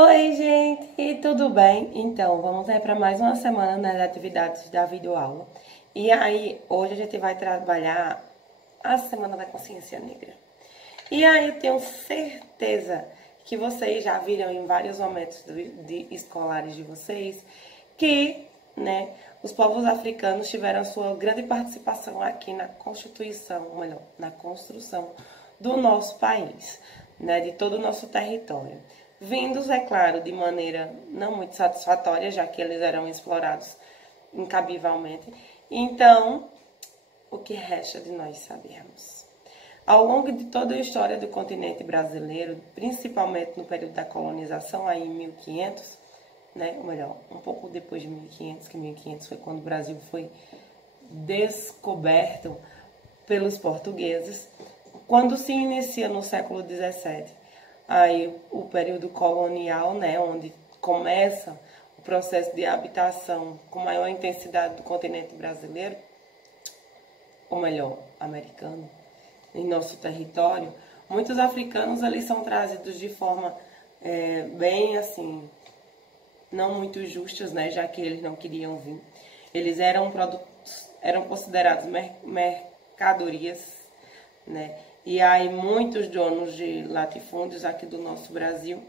Oi, gente, tudo bem? Então, vamos para mais uma semana nas atividades da videoaula. E aí, hoje a gente vai trabalhar a Semana da Consciência Negra. E aí, eu tenho certeza que vocês já viram em vários momentos escolares de vocês que, os povos africanos tiveram sua grande participação aqui na Constituição, ou melhor, na construção do nosso país, de todo o nosso território. Vindos, é claro, de maneira não muito satisfatória, já que eles eram explorados incabivelmente. Então, o que resta de nós sabermos? Ao longo de toda a história do continente brasileiro, principalmente no período da colonização, aí em 1500, ou melhor, um pouco depois de 1500, que 1500 foi quando o Brasil foi descoberto pelos portugueses, quando se inicia no século XVII, aí o período colonial, onde começa o processo de habitação com maior intensidade do continente brasileiro, ou melhor, americano, em nosso território, muitos africanos ali são trazidos de forma bem assim, não muito justas, já que eles não queriam vir. Eles eram considerados mercadorias, E aí muitos donos de latifúndios aqui do nosso Brasil,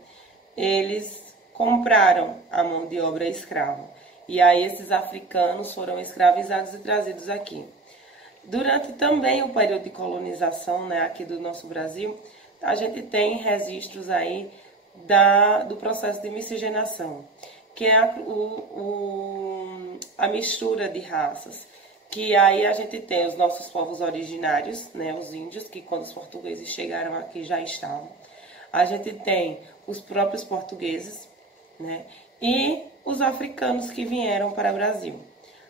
eles compraram a mão de obra escrava. E aí esses africanos foram escravizados e trazidos aqui. Durante também o período de colonização, aqui do nosso Brasil, a gente tem registros aí do processo de miscigenação, que é a mistura de raças. Que aí a gente tem os nossos povos originários, os índios, que quando os portugueses chegaram aqui já estavam. A gente tem os próprios portugueses, e os africanos que vieram para o Brasil.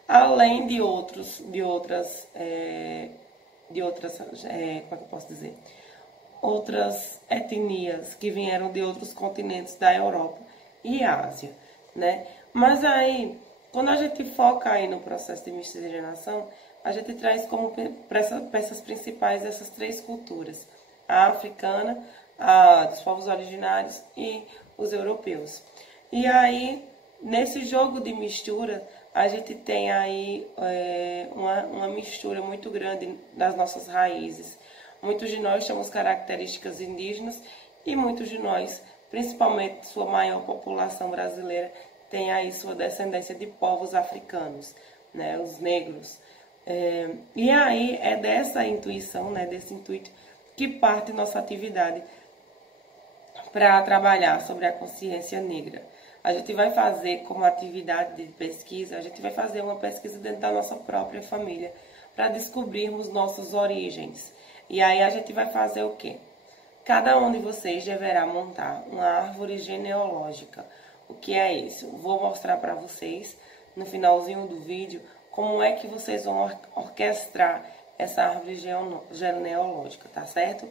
Além de outras, como é que eu posso dizer? Outras etnias que vieram de outros continentes da Europa e Ásia, Mas aí, quando a gente foca aí no processo de miscigenação, a gente traz como peças principais essas três culturas: a africana, a dos povos originários e os europeus. E aí, nesse jogo de mistura, a gente tem aí uma mistura muito grande das nossas raízes. Muitos de nós temos características indígenas e muitos de nós, principalmente sua maior população brasileira, tem aí sua descendência de povos africanos, os negros. E aí é dessa intuição, desse intuito, que parte nossa atividade para trabalhar sobre a consciência negra. A gente vai fazer como atividade de pesquisa, a gente vai fazer uma pesquisa dentro da nossa própria família, para descobrirmos nossas origens. E aí a gente vai fazer o quê? Cada um de vocês deverá montar uma árvore genealógica. O que é isso? Vou mostrar para vocês, no finalzinho do vídeo, como é que vocês vão orquestrar essa árvore genealógica, tá certo?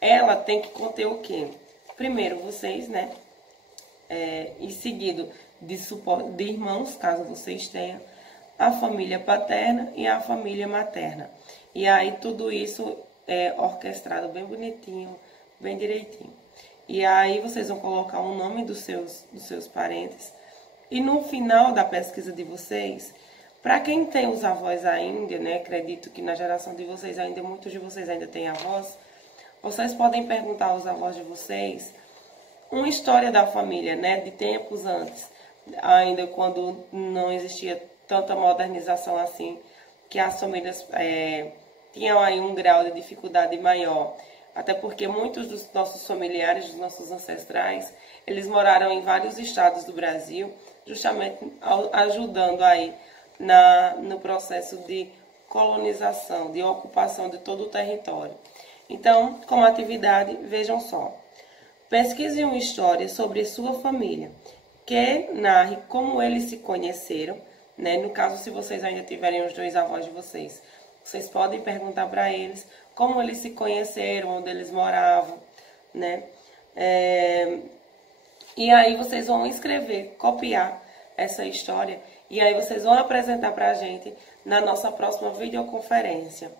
Ela tem que conter o quê? Primeiro, vocês, e seguido de irmãos, caso vocês tenham, a família paterna e a família materna. E aí tudo isso é orquestrado bem bonitinho, bem direitinho. E aí vocês vão colocar o nome dos seus parentes. E no final da pesquisa de vocês, para quem tem os avós ainda, acredito que na geração de vocês ainda, muitos de vocês ainda têm avós, vocês podem perguntar aos avós de vocês uma história da família, de tempos antes, ainda quando não existia tanta modernização assim, que as famílias tinham aí um grau de dificuldade maior. Até porque muitos dos nossos familiares, dos nossos ancestrais, eles moraram em vários estados do Brasil, justamente ajudando aí no processo de colonização, de ocupação de todo o território. Então, como atividade, vejam só. Pesquise uma história sobre sua família, que narre como eles se conheceram, No caso, se vocês ainda tiverem os dois avós de vocês, vocês podem perguntar para eles como eles se conheceram, onde eles moravam, E aí vocês vão escrever, copiar essa história, e aí vocês vão apresentar para a gente na nossa próxima videoconferência.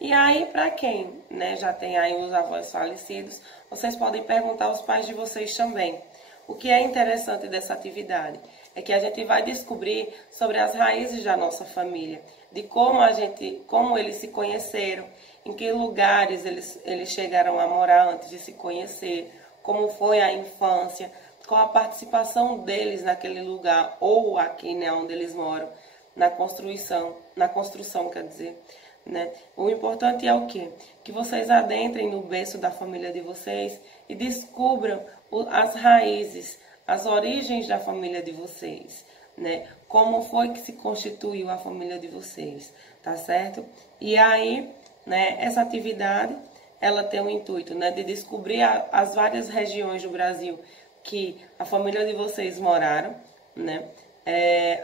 E aí, para quem já tem aí os avós falecidos, vocês podem perguntar aos pais de vocês também. O que é interessante dessa atividade é que a gente vai descobrir sobre as raízes da nossa família, de como eles se conheceram, em que lugares eles chegaram a morar antes de se conhecer, como foi a infância, qual a participação deles naquele lugar ou aqui, né, onde eles moram, na construção, quer dizer, né? O importante é o quê? Que vocês adentrem no berço da família de vocês e descubram as raízes, as origens da família de vocês, né? Como foi que se constituiu a família de vocês, tá certo? E aí, né, essa atividade, ela tem o intuito, né, de descobrir as várias regiões do Brasil que a família de vocês moraram, né?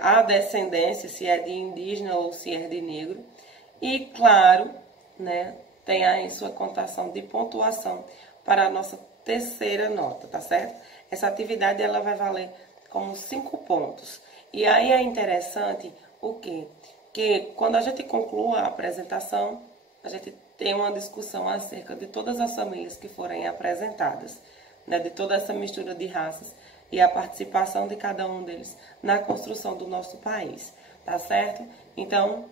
A descendência, se é de indígena ou se é de negro. E, claro, né, tem aí sua contação de pontuação para a nossa terceira nota, tá certo? Essa atividade ela vai valer como 5 pontos. E aí é interessante o quê? Que quando a gente conclua a apresentação, a gente tem uma discussão acerca de todas as famílias que forem apresentadas, né, de toda essa mistura de raças e a participação de cada um deles na construção do nosso país, tá certo? Então,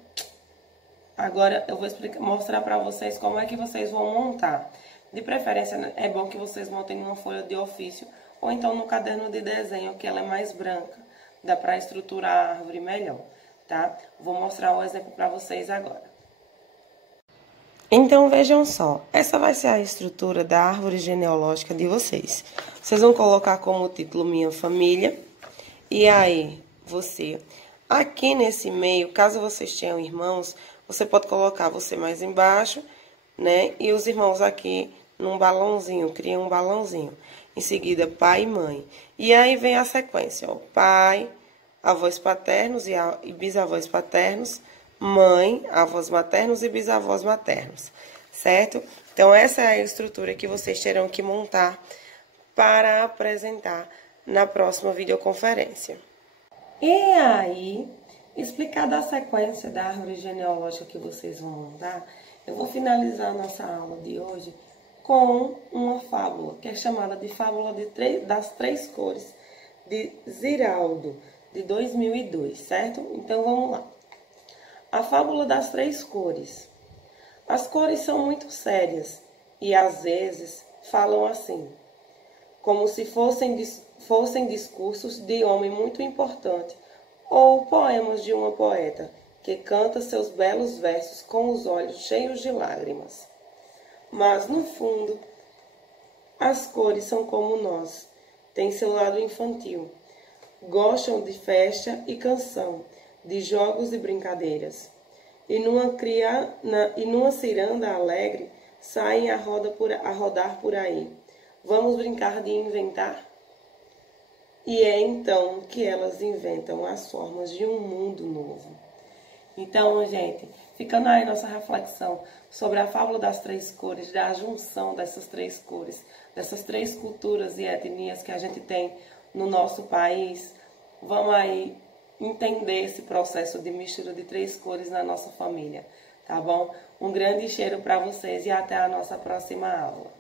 agora eu vou mostrar para vocês como é que vocês vão montar. De preferência, é bom que vocês montem numa folha de ofício ou então no caderno de desenho, que ela é mais branca. Dá para estruturar a árvore melhor, tá? Vou mostrar um exemplo para vocês agora. Então, vejam só. Essa vai ser a estrutura da árvore genealógica de vocês. Vocês vão colocar como título Minha Família. E aí, você. Aqui nesse meio, caso vocês tenham irmãos, você pode colocar você mais embaixo, né? E os irmãos aqui num balãozinho, cria um balãozinho. Em seguida, pai e mãe. E aí vem a sequência, ó. Pai, avós paternos e bisavós paternos, mãe, avós maternos e bisavós maternos, certo? Então, essa é a estrutura que vocês terão que montar para apresentar na próxima videoconferência. E aí, explicada a sequência da árvore genealógica que vocês vão montar, eu vou finalizar a nossa aula de hoje com uma fábula, que é chamada de Fábula das Três Cores, de Ziraldo, de 2002, certo? Então, vamos lá. A Fábula das Três Cores. As cores são muito sérias e, às vezes, falam assim, como se fossem discursos de homem muito importante ou poemas de uma poeta que canta seus belos versos com os olhos cheios de lágrimas. Mas, no fundo, as cores são como nós, têm seu lado infantil. Gostam de festa e canção, de jogos e brincadeiras. E numa ciranda alegre, saem a rodar por aí. Vamos brincar de inventar? E é então que elas inventam as formas de um mundo novo. Então, gente, ficando aí nossa reflexão sobre a fábula das três cores, da junção dessas três cores, dessas três culturas e etnias que a gente tem no nosso país, vamos aí entender esse processo de mistura de três cores na nossa família, tá bom? Um grande cheiro para vocês e até a nossa próxima aula.